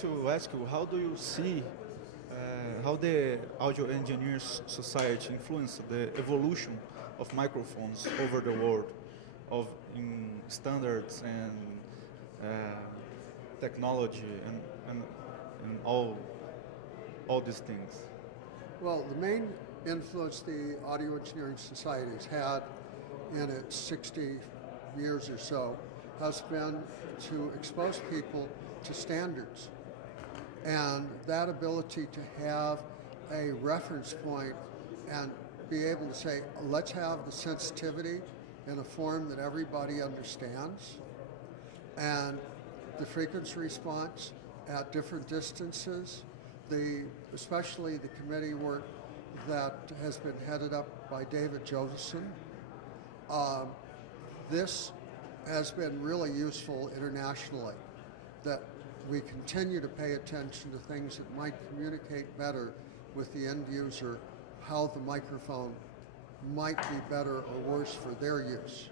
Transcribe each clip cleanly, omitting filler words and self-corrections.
to ask you, how do you see how the audio engineers society influenced the evolution of microphones over the world, of in standards and technology and all these things? Well, the main influence the Audio Engineering Society has had in its 60 years or so has been to expose people to standards. And that ability to have a reference point and be able to say, let's have the sensitivity in a form that everybody understands, and the frequency response at different distances, especially the committee work that has been headed up by David Josephson. This has been really useful internationally, that we continue to pay attention to things that might communicate better with the end user, how the microphone might be better or worse for their use.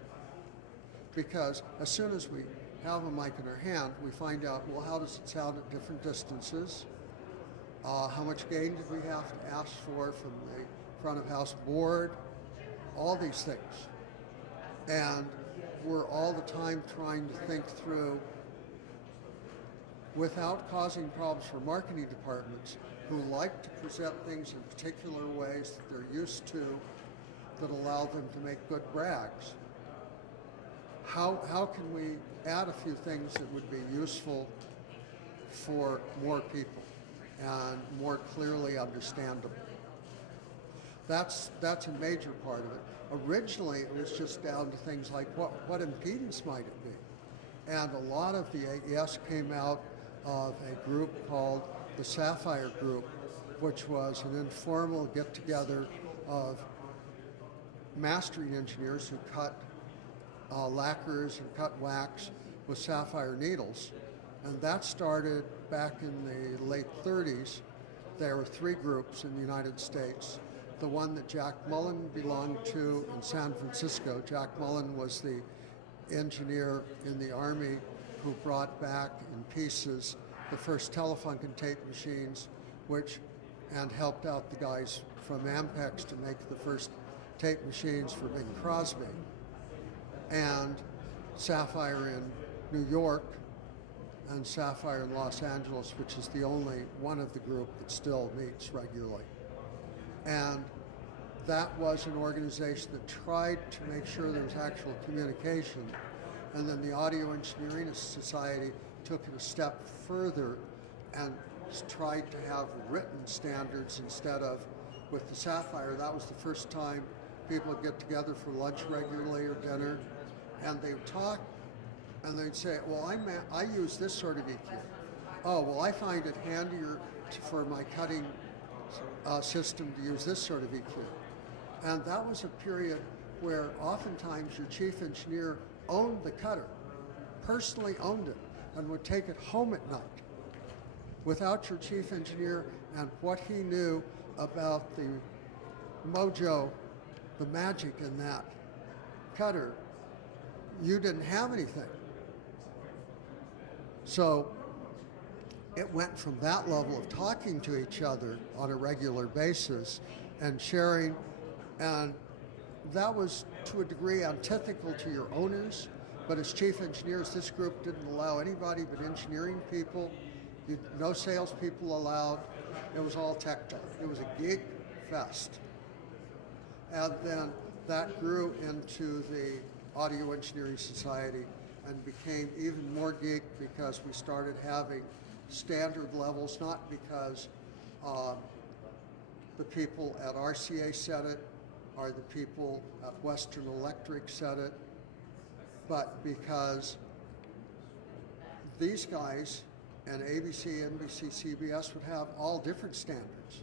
Because as soon as we have a mic in our hand, we find out, well, how does it sound at different distances? How much gain did we have to ask for from the front of house board? All these things. And we're all the time trying to think through, without causing problems for marketing departments who like to present things in particular ways that they're used to that allow them to make good brags. How can we add a few things that would be useful for more people and more clearly understandable? That's a major part of it. Originally, it was just down to things like what impedance might it be? And a lot of the AES came out of a group called the Sapphire Group, which was an informal get-together of mastering engineers who cut lacquers and cut wax with sapphire needles. And that started back in the late 30s. There were 3 groups in the United States. The one that Jack Mullen belonged to in San Francisco. Jack Mullen was the engineer in the Army who brought back in pieces the first Telefunken tape machines, and helped out the guys from Ampex to make the first tape machines for Bing Crosby. And Sapphire in New York and Sapphire in Los Angeles, which is the only one of the group that still meets regularly. And that was an organization that tried to make sure there was actual communication. And then the Audio Engineering Society took it a step further and tried to have written standards instead of with the Sapphire. That was the first time people would get together for lunch regularly or dinner, and they would talk, and they'd say, well, I use this sort of EQ. Oh, well, I find it handier for my cutting system to use this sort of EQ. And that was a period where oftentimes your chief engineer owned the cutter, personally owned it, and would take it home at night. Without your chief engineer and what he knew about the mojo, the magic in that cutter, you didn't have anything. So it went from that level of talking to each other on a regular basis and sharing, and that was to a degree antithetical to your owners, but as chief engineers, this group didn't allow anybody but engineering people, no salespeople allowed. It was all tech talk. It was a geek fest. And then that grew into the Audio Engineering Society and became even more geek because we started having standard levels, not because the people at RCA said it or the people at Western Electric said it, but because these guys and ABC, NBC, CBS would have all different standards.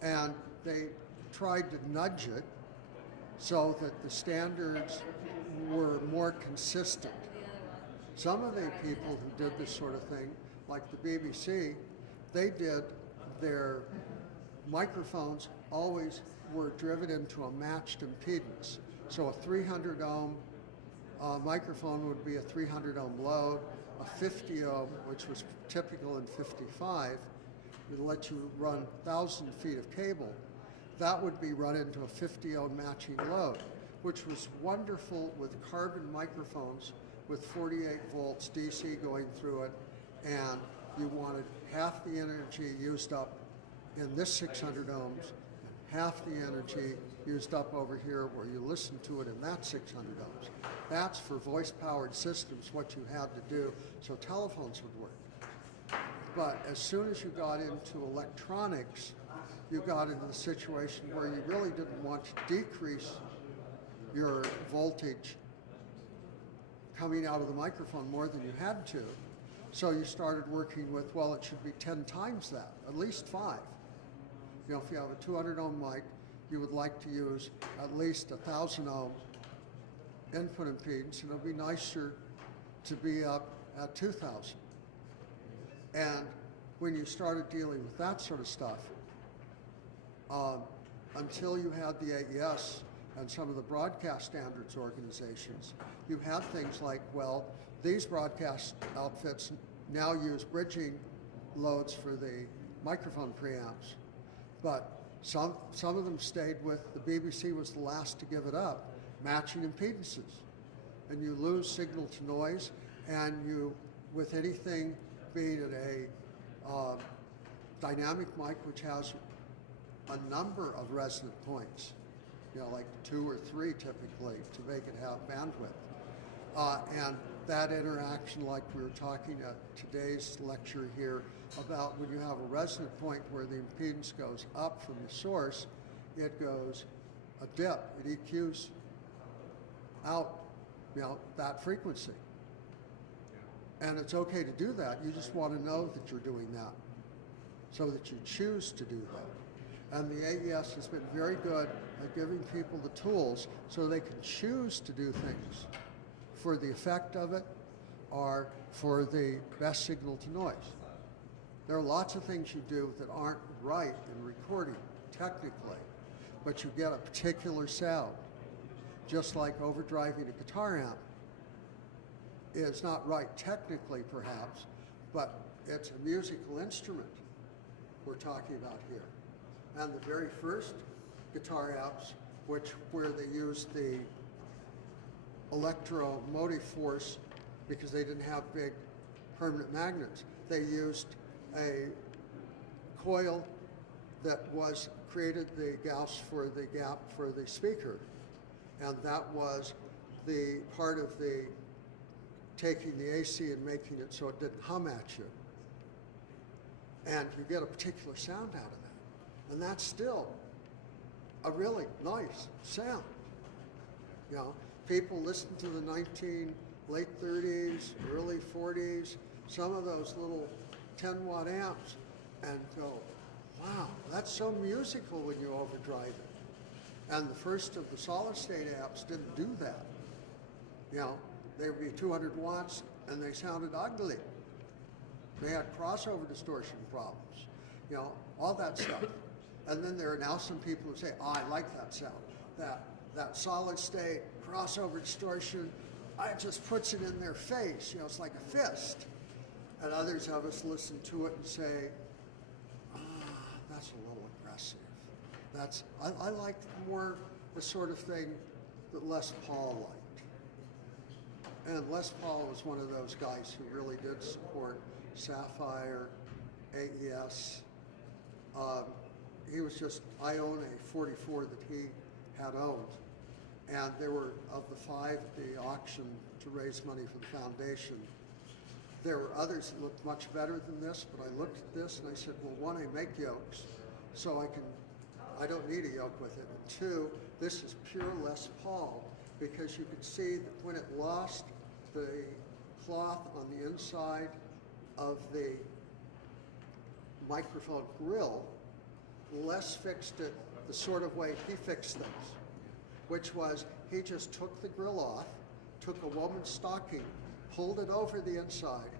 And they tried to nudge it so that the standards were more consistent. Some of the people who did this sort of thing, like the BBC, they did their microphones always were driven into a matched impedance. So a 300 ohm A microphone would be a 300 ohm load, a 50 ohm, which was typical in 55, would let you run 1,000 feet of cable. That would be run into a 50 ohm matching load, which was wonderful with carbon microphones with 48 volts DC going through it, and you wanted half the energy used up in this 600 ohms, and half the energy used up over here where you listen to it in that 600 ohms. That's for voice-powered systems what you had to do so telephones would work. But as soon as you got into electronics, you got into the situation where you really didn't want to decrease your voltage coming out of the microphone more than you had to. So you started working with, well, it should be 10 times that, at least 5. You know, if you have a 200 ohm mic, you would like to use at least 1,000 ohm input impedance, and it'll be nicer to be up at 2,000. And when you started dealing with that sort of stuff, until you had the AES and some of the broadcast standards organizations, you had things like, well, these broadcast outfits now use bridging loads for the microphone preamps, but some of them stayed with, the BBC was the last to give it up, matching impedances. And you lose signal to noise, and you, with anything being at a dynamic mic which has a number of resonant points, you know, like 2 or 3 typically to make it have bandwidth. And that interaction, like we were talking at today's lecture here, about when you have a resonant point where the impedance goes up from the source, it goes a dip, it EQs out, you know, that frequency. And it's okay to do that, you just want to know that you're doing that, so that you choose to do that. And the AES has been very good at giving people the tools so they can choose to do things for the effect of it or for the best signal to noise. There are lots of things you do that aren't right in recording, technically, but you get a particular sound. Just like overdriving a guitar amp is not right technically, perhaps, but it's a musical instrument we're talking about here. And the very first guitar amps, where they used the electromotive force because they didn't have big permanent magnets, they used a coil that created the Gauss for the gap for the speaker. And that was the part of the taking the AC and making it so it didn't hum at you. And you get a particular sound out of that. And that's still a really nice sound. You know, people listen to the late 30s, early 40s, some of those little 10-watt amps and go, wow, that's so musical when you overdrive it. And the first of the solid-state amps didn't do that. You know, they would be 200 watts and they sounded ugly. They had crossover distortion problems, you know, all that stuff. And then there are now some people who say, oh, I like that sound. That solid-state crossover distortion, it just puts it in their face. You know, it's like a fist. And others of us listen to it and say, that's a little aggressive. I like more the sort of thing that Les Paul liked. And Les Paul was one of those guys who really did support Sapphire, AES. He was just, I own a 44 that he had owned. And there were, of the 5 at the auction to raise money for the foundation, there were others that looked much better than this, but I looked at this and I said, well, 1, I make yokes, so I don't need a yoke with it. And 2, this is pure Les Paul, because you could see that when it lost the cloth on the inside of the microphone grill, Les fixed it the sort of way he fixed things, which was he just took the grill off, took a woman's stocking, pulled it over the inside,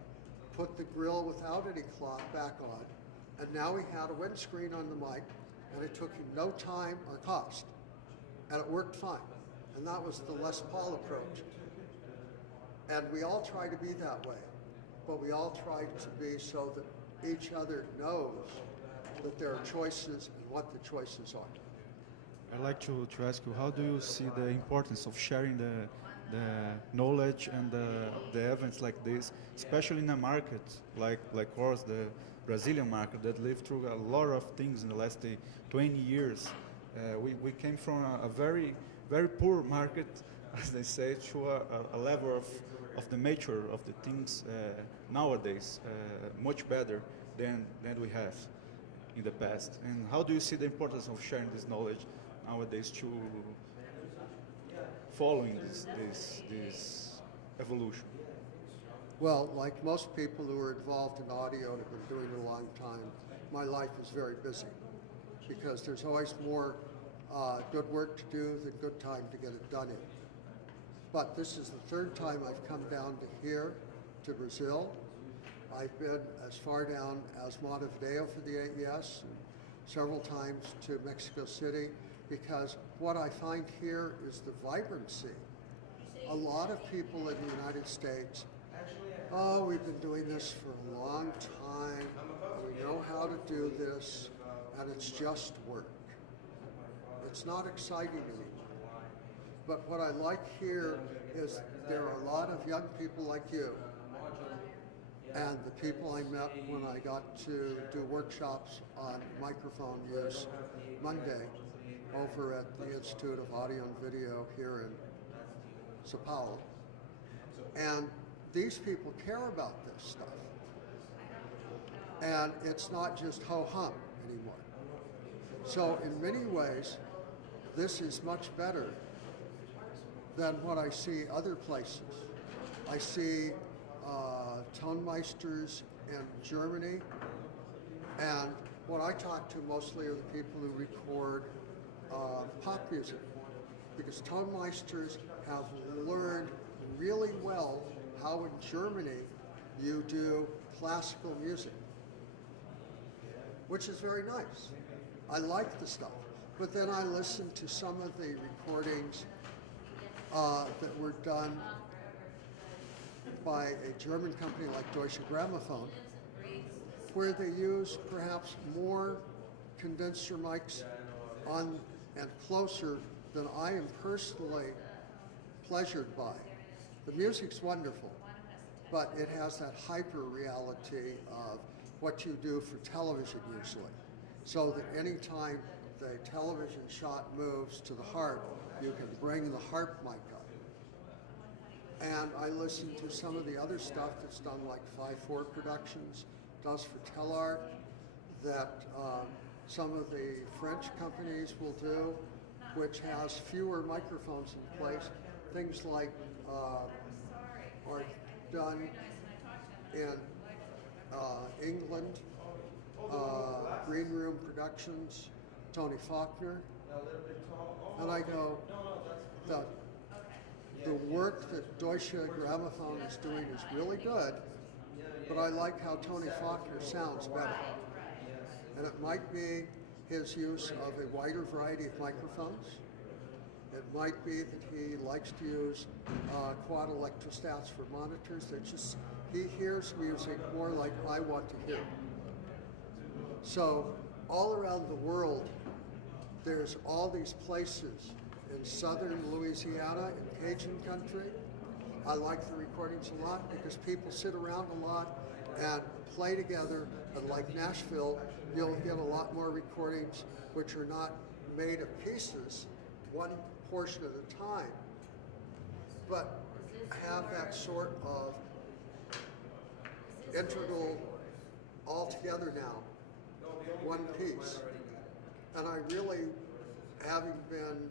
put the grill without any cloth back on, and now he had a windscreen on the mic, and it took him no time or cost, and it worked fine. And that was the Les Paul approach. And we all try to be that way, but we all try to be so that each other knows that there are choices and what the choices are. I'd like to ask you, how do you see the importance of sharing the knowledge and the events like this, especially in a market like ours, the Brazilian market that lived through a lot of things in the last 20 years. We came from a very, very poor market, as they say, to a level of the mature of the things nowadays, much better than we have in the past. And how do you see the importance of sharing this knowledge nowadays to following this evolution? Well, like most people who are involved in audio and have been doing it a long time, my life is very busy because there's always more good work to do than good time to get it done in. But this is the third time I've come down to here, to Brazil. I've been as far down as Montevideo for the AES, and several times to Mexico City, because what I find here is the vibrancy. A lot of people in the United States, oh, we've been doing this for a long time, we know how to do this, and it's just work. It's not exciting anymore. But what I like here is there are a lot of young people like you, and the people I met when I got to do workshops on microphone use Monday over at the Institute of Audio and Video here in Sao Paulo. And these people care about this stuff. And it's not just ho-hum anymore. So in many ways, this is much better than what I see other places. I see Tonmeisters in Germany, and what I talk to mostly are the people who record pop music, because Tonmeisters have learned really well how in Germany you do classical music, which is very nice. I like the stuff, but then I listen to some of the recordings that were done by a German company like Deutsche Grammophon, where they use perhaps more condenser mics on and closer than I am personally pleasured by. The music's wonderful, but it has that hyper reality of what you do for television usually. So that anytime the television shot moves to the harp, you can bring the harp mic up. And I listen to some of the other stuff that's done, like 5/4 Productions does for Telart, that some of the French companies will do, which has fewer microphones in place. Things like are done in England, Green Room Productions, Tony Faulkner, and I go, the work that Deutsche Grammophon is doing is really good, but I like how Tony Faulkner sounds better. And it might be his use of a wider variety of microphones. It might be that he likes to use quad electrostats for monitors. That just, he hears music more like I want to hear. So all around the world, there's all these places in southern Louisiana, in Cajun country. I like the recordings a lot because people sit around a lot and play together. And like Nashville, you'll get a lot more recordings which are not made of pieces, one portion at a time, but have that sort of integral all together now, one piece. And I really, having been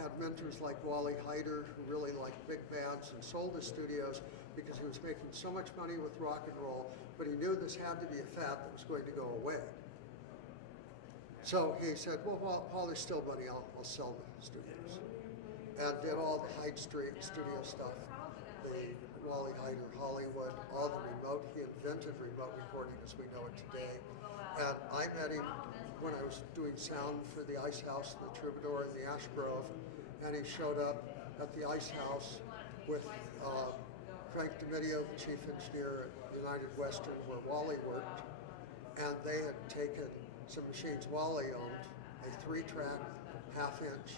had mentors like Wally Heider, who really liked big bands and sold his studios because he was making so much money with rock and roll, but he knew this had to be a fad that was going to go away. So he said, well, while there's still money, I'll sell the studios. And did all the Hyde Street studio stuff, the Wally Heider Hollywood, all the remote. He invented remote recording as we know it today. And I met him when I was doing sound for the Ice House, the Troubadour, and the Ash Grove, and he showed up at the Ice House with Frank DiMedio, the chief engineer at United Western, where Wally worked, and they had taken some machines Wally owned, a 3-track half-inch,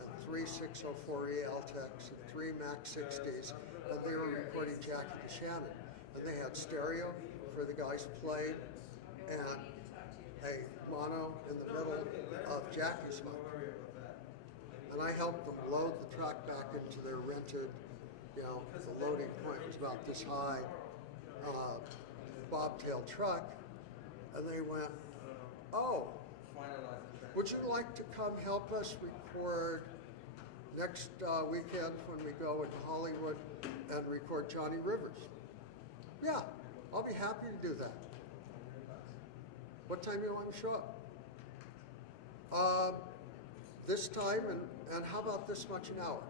and 3 604E Altecs, and 3 Mac 60s, and they were recording Jackie DeShannon. And they had stereo for the guys playing, and a mono in the middle of Jackie's mic. And I helped them load the truck back into their rented, the loading point was about this high, bobtail truck. And they went, "Oh, would you like to come help us record next weekend when we go into Hollywood and record Johnny Rivers?" "Yeah, I'll be happy to do that." "What time do you want to show up?" "This time, and how about this much an hour?"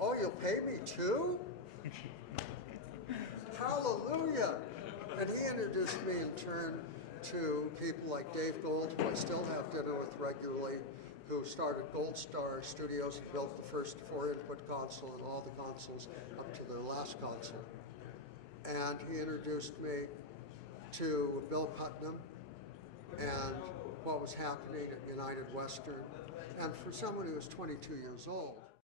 "Oh, you'll pay me too?" Hallelujah! And he introduced me in turn to people like Dave Gold, who I still have dinner with regularly, who started Gold Star Studios and built the first 4-input console and all the consoles up to their last console. And he introduced me to Bill Putnam and what was happening at United Western. And for someone who was 22 years old,